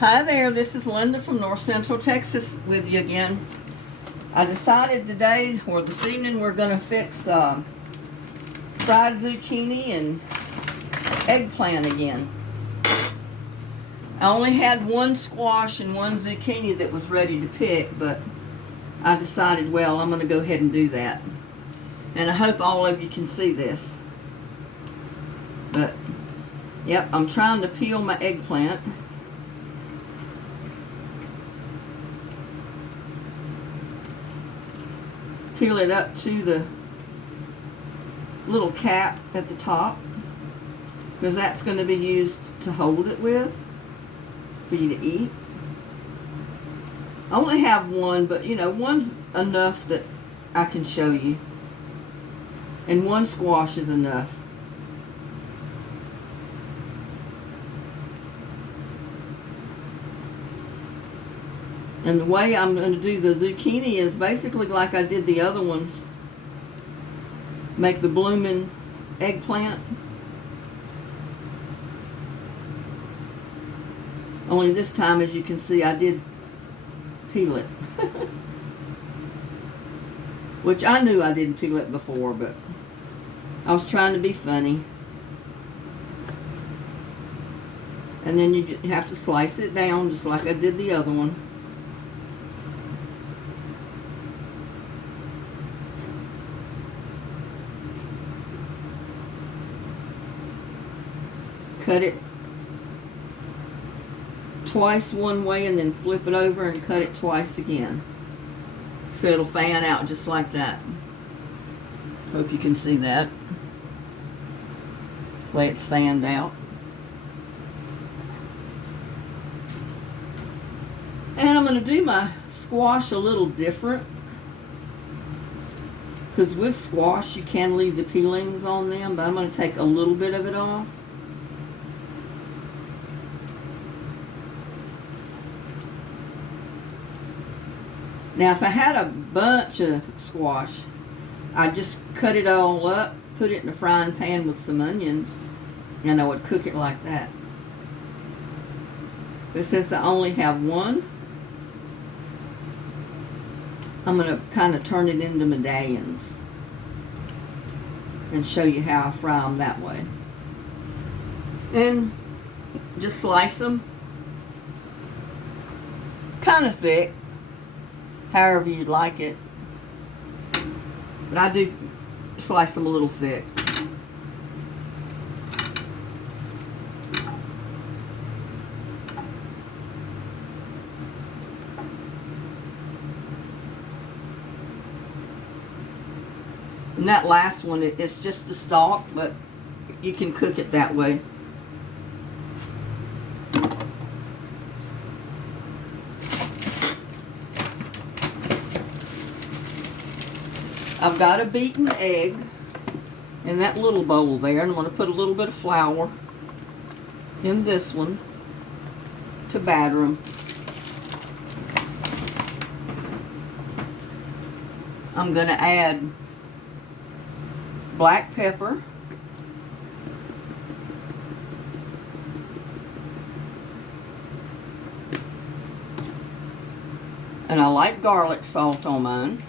Hi there, this is Linda from North Central Texas with you again. I decided today, or this evening, we're going to fix fried zucchini and eggplant again. I only had one squash and one zucchini that was ready to pick, but I decided, well, I'm going to go ahead and do that. And I hope all of you can see this. But, yep, I'm trying to peel my eggplant. Peel it up to the little cap at the top, because that's going to be used to hold it with for you to eat. I only have one, but one's enough that I can show you, and one squash is enough. And the way I'm going to do the zucchini is basically like I did the other ones. Make the Bloomin' eggplant. Only this time, as you can see, I did peel it. Which I knew I didn't peel it before, but I was trying to be funny. And then you have to slice it down just like I did the other one. Cut it twice one way and then flip it over and cut it twice again. So it'll fan out just like that. Hope you can see that. The way it's fanned out. And I'm going to do my squash a little different. Because with squash you can leave the peelings on them, but I'm going to take a little bit of it off. Now, if I had a bunch of squash, I'd just cut it all up, put it in a frying pan with some onions, and I would cook it like that. But since I only have one, I'm going to kind of turn it into medallions and show you how I fry them that way. And just slice them kind of thick, however you'd like it. But I do slice them a little thick. And that last one, it's just the stalk, but you can cook it that way. I've got a beaten egg in that little bowl there, and I'm going to put a little bit of flour in this one to batter them. I'm going to add black pepper, and I like garlic salt on mine.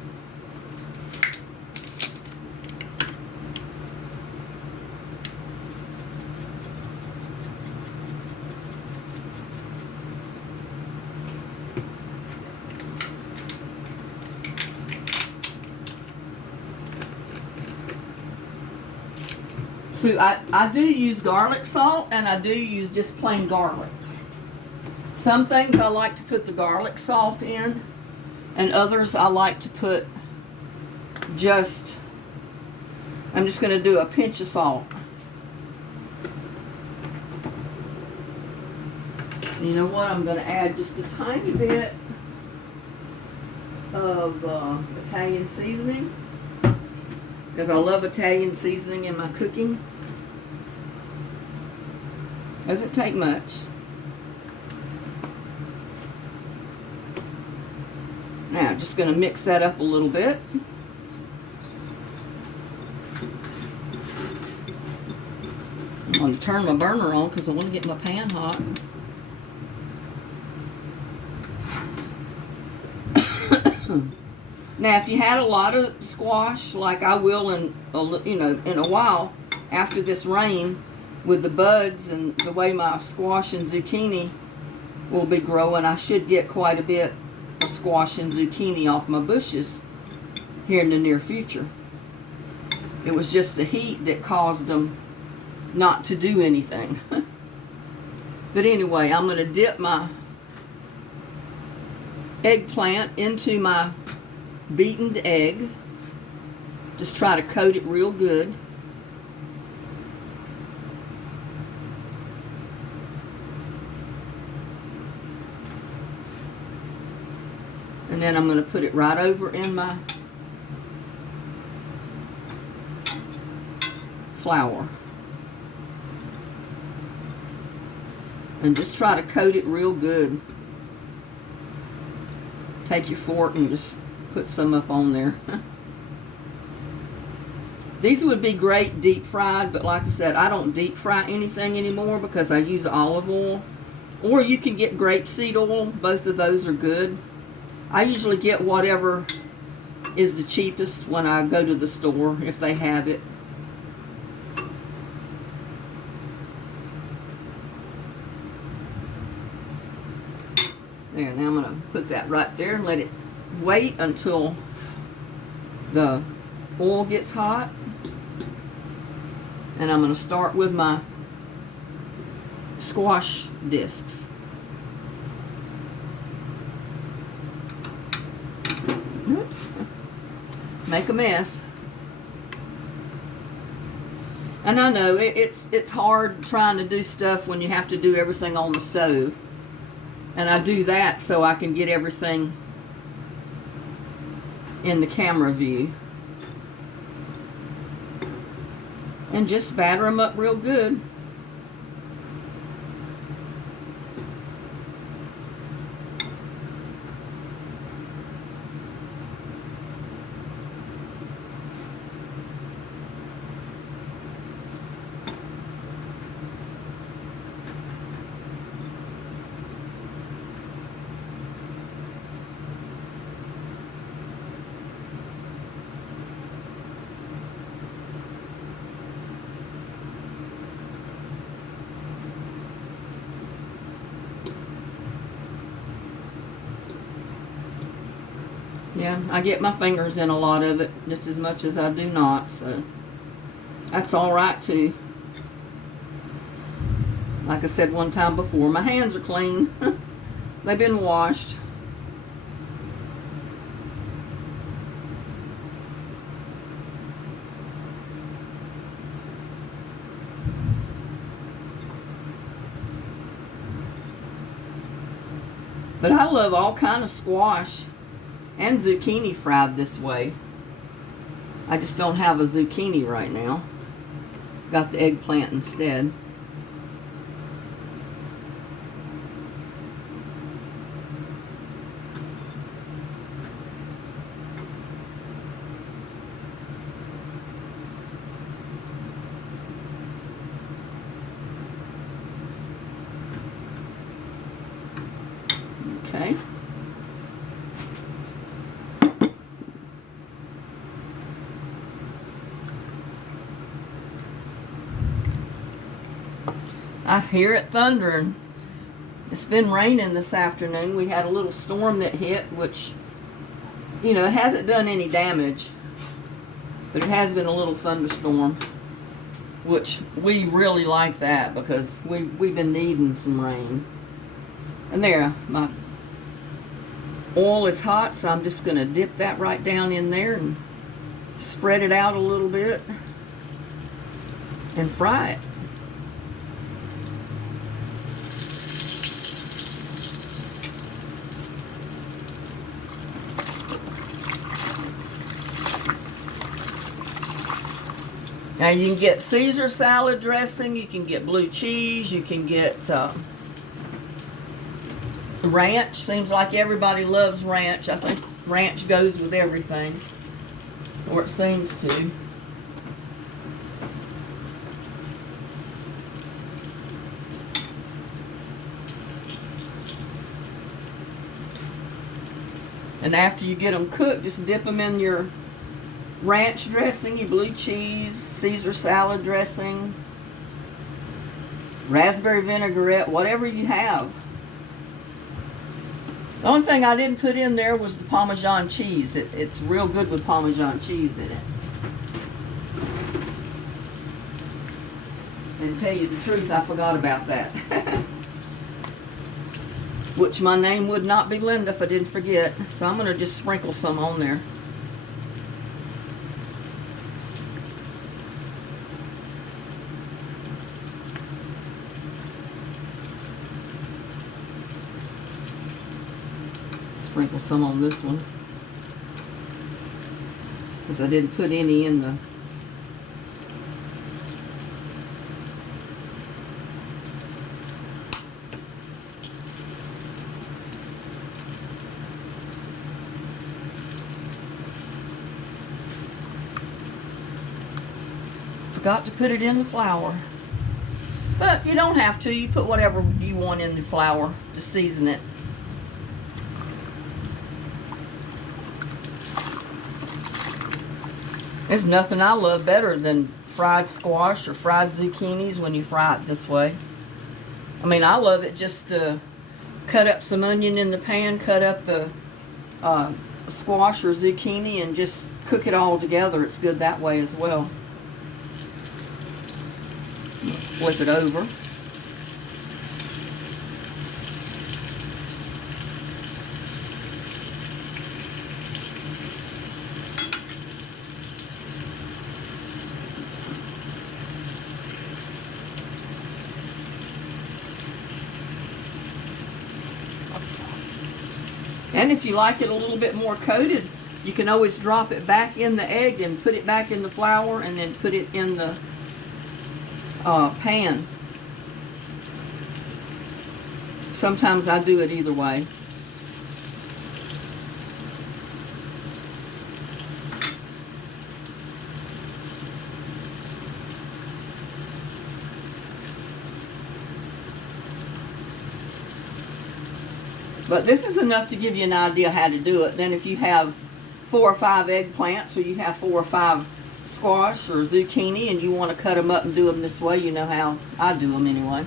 So I do use garlic salt, and I do use just plain garlic. Some things I like to put the garlic salt in, and others I like to put I'm just going to do a pinch of salt. You know what? I'm going to add just a tiny bit of Italian seasoning, because I love Italian seasoning in my cooking. Doesn't take much. Now, just going to mix that up a little bit. I'm going to turn my burner on because I want to get my pan hot. Now, if you had a lot of squash, like I will in in a while after this rain, with the buds and the way my squash and zucchini will be growing, I should get quite a bit of squash and zucchini off my bushes here in the near future. It was just the heat that caused them not to do anything. But anyway, I'm going to dip my eggplant into my beaten egg. Just try to coat it real good. And then I'm going to put it right over in my flour. And just try to coat it real good. Take your fork and just put some up on there. These would be great deep fried, but like I said, I don't deep fry anything anymore because I use olive oil. Or you can get grapeseed oil. Both of those are good. I usually get whatever is the cheapest when I go to the store, if they have it. There, now I'm going to put that right there and let it wait until the oil gets hot. And I'm going to start with my squash discs. Oops. Make a mess. And I know it's hard trying to do stuff when you have to do everything on the stove. And I do that so I can get everything in the camera view. And just batter them up real good. Yeah, I get my fingers in a lot of it, just as much as I do not, so that's all right too. Like I said one time before, my hands are clean. They've been washed. But I love all kind of squash and zucchini fried this way. I just don't have a zucchini right now. Got the eggplant instead. Okay. I hear it thundering. It's been raining this afternoon. We had a little storm that hit, which, you know, it hasn't done any damage, but it has been a little thunderstorm, which we really like that because we've been needing some rain. And there, my oil is hot, so I'm just going to dip that right down in there and spread it out a little bit and fry it. Now you can get Caesar salad dressing, you can get blue cheese, you can get ranch. Seems like everybody loves ranch. I think ranch goes with everything, or it seems to. And after you get them cooked, just dip them in your ranch dressing, your blue cheese, Caesar salad dressing, raspberry vinaigrette, whatever you have. The only thing I didn't put in there was the Parmesan cheese. It's real good with Parmesan cheese in it. And to tell you the truth, I forgot about that. Which my name would not be Linda if I didn't forget. So I'm going to just sprinkle some on there. Sprinkle some on this one. Because I didn't put any in the... Forgot to put it in the flour. But you don't have to. You put whatever you want in the flour to season it. There's nothing I love better than fried squash or fried zucchinis when you fry it this way. I mean, I love it just to cut up some onion in the pan, cut up the squash or zucchini, and just cook it all together. It's good that way as well. Flip it over. And if you like it a little bit more coated, you can always drop it back in the egg and put it back in the flour and then put it in the pan. Sometimes I do it either way. But this is enough to give you an idea how to do it. Then if you have 4 or 5 eggplants, or you have 4 or 5 squash or zucchini and you want to cut them up and do them this way, you know how I do them anyway.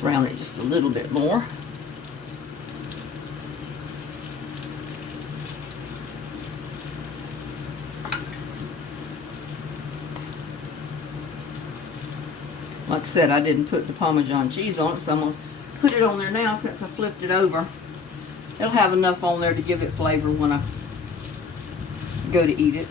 Brown it just a little bit more. Like I said, I didn't put the Parmesan cheese on it, so I'm going to put it on there now since I flipped it over. It'll have enough on there to give it flavor when I go to eat it.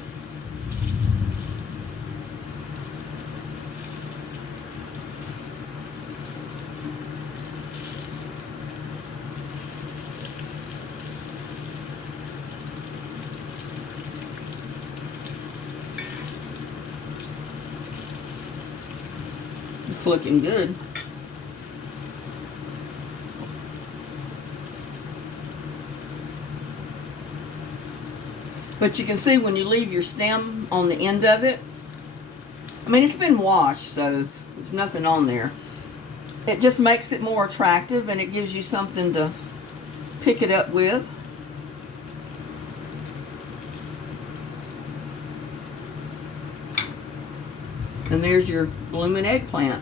It's looking good. But you can see when you leave your stem on the end of it, I mean, it's been washed, so there's nothing on there. It just makes it more attractive, and it gives you something to pick it up with. And there's your blooming eggplant.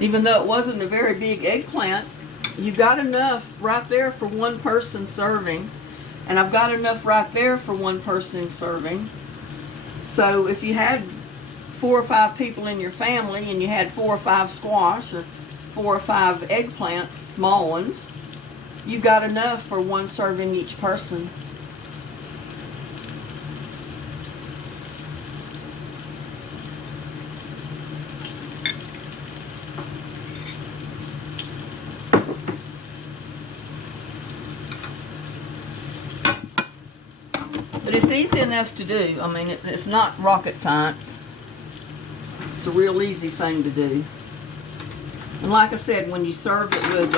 Even though it wasn't a very big eggplant, you got enough right there for one person serving. And I've got enough right there for one person serving. So if you had 4 or 5 people in your family and you had 4 or 5 squash or 4 or 5 eggplants, small ones, you've got enough for one serving each person. But it's easy enough to do. I mean, it's not rocket science. It's a real easy thing to do. And like I said, when you serve it with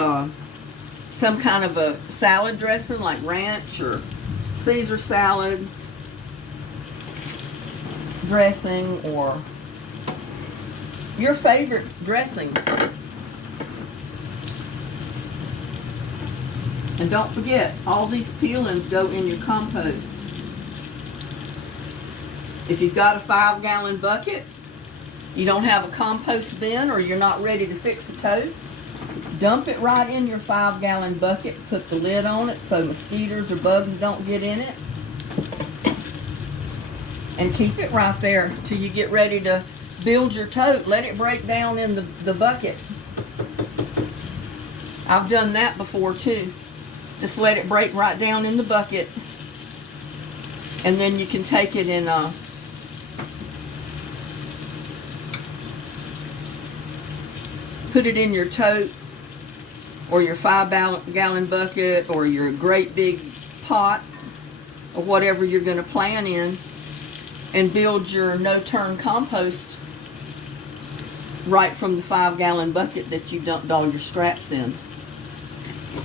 some kind of a salad dressing, like ranch or Caesar salad dressing, or your favorite dressing. And don't forget, all these peelings go in your compost. If you've got a 5-gallon bucket, you don't have a compost bin, or you're not ready to fix a toad, dump it right in your 5-gallon bucket, put the lid on it so mosquitoes or bugs don't get in it, and keep it right there till you get ready to build your toad. Let it break down in the bucket. I've done that before too. Just let it break right down in the bucket, and then you can take it and put it in your tote or your 5-gallon bucket or your great big pot or whatever you're going to plant in, and build your no-turn compost right from the 5-gallon bucket that you dumped all your scraps in.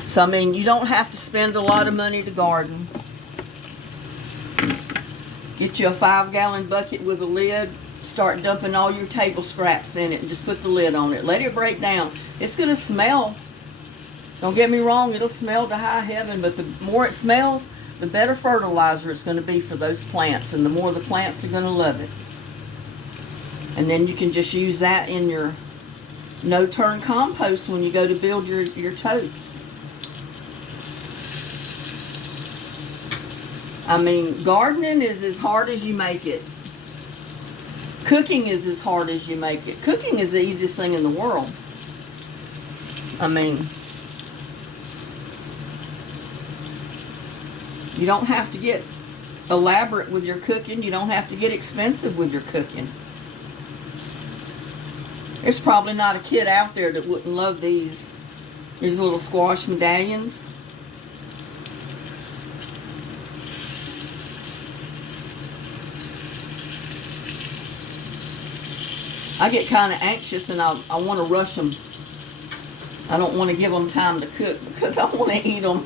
So, I mean, you don't have to spend a lot of money to garden. Get you a 5-gallon bucket with a lid. Start dumping all your table scraps in it and just put the lid on it. Let it break down. It's going to smell. Don't get me wrong, it'll smell to high heaven, but the more it smells, the better fertilizer it's going to be for those plants, and the more the plants are going to love it. And then you can just use that in your no-turn compost when you go to build your tote. I mean, gardening is as hard as you make it. Cooking is as hard as you make it. Cooking is the easiest thing in the world. I mean, you don't have to get elaborate with your cooking. You don't have to get expensive with your cooking. There's probably not a kid out there that wouldn't love these little squash medallions. I get kind of anxious and I want to rush them. I don't want to give them time to cook because I want to eat them.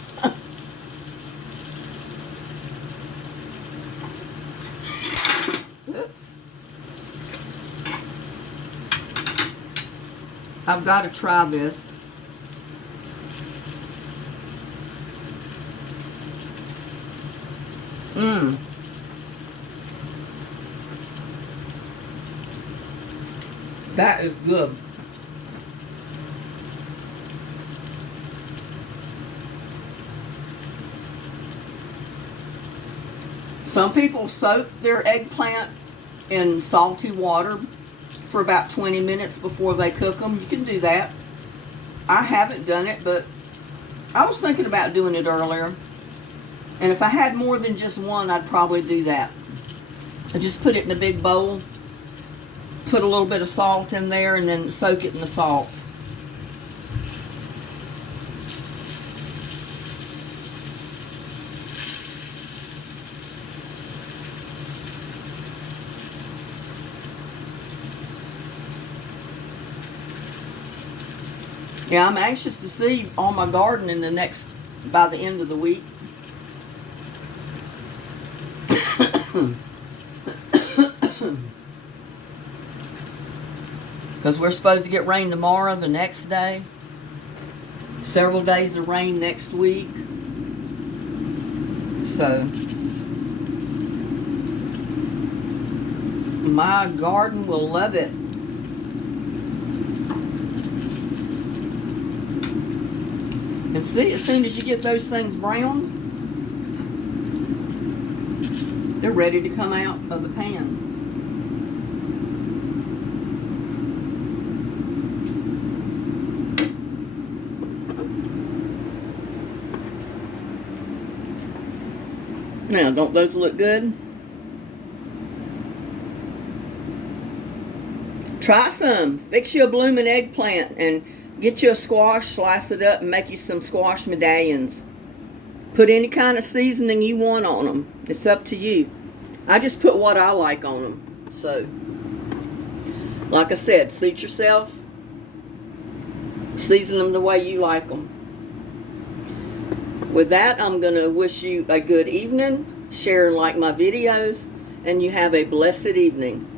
Oops. I've got to try this. That is good. Some people soak their eggplant in salty water for about 20 minutes before they cook them. You can do that. I haven't done it, but I was thinking about doing it earlier. And if I had more than just one, I'd probably do that. I just put it in a big bowl, put a little bit of salt in there, and then soak it in the salt. Yeah, I'm anxious to see all my gardening by the end of the week. Because we're supposed to get rain tomorrow, the next day. Several days of rain next week. So, my garden will love it. And see, as soon as you get those things brown, they're ready to come out of the pan. Now, don't those look good? Try some. Fix you a blooming eggplant and get you a squash, slice it up, and make you some squash medallions. Put any kind of seasoning you want on them. It's up to you. I just put what I like on them. So, like I said, suit yourself. Season them the way you like them. With that, I'm going to wish you a good evening. Share and like my videos. And you have a blessed evening.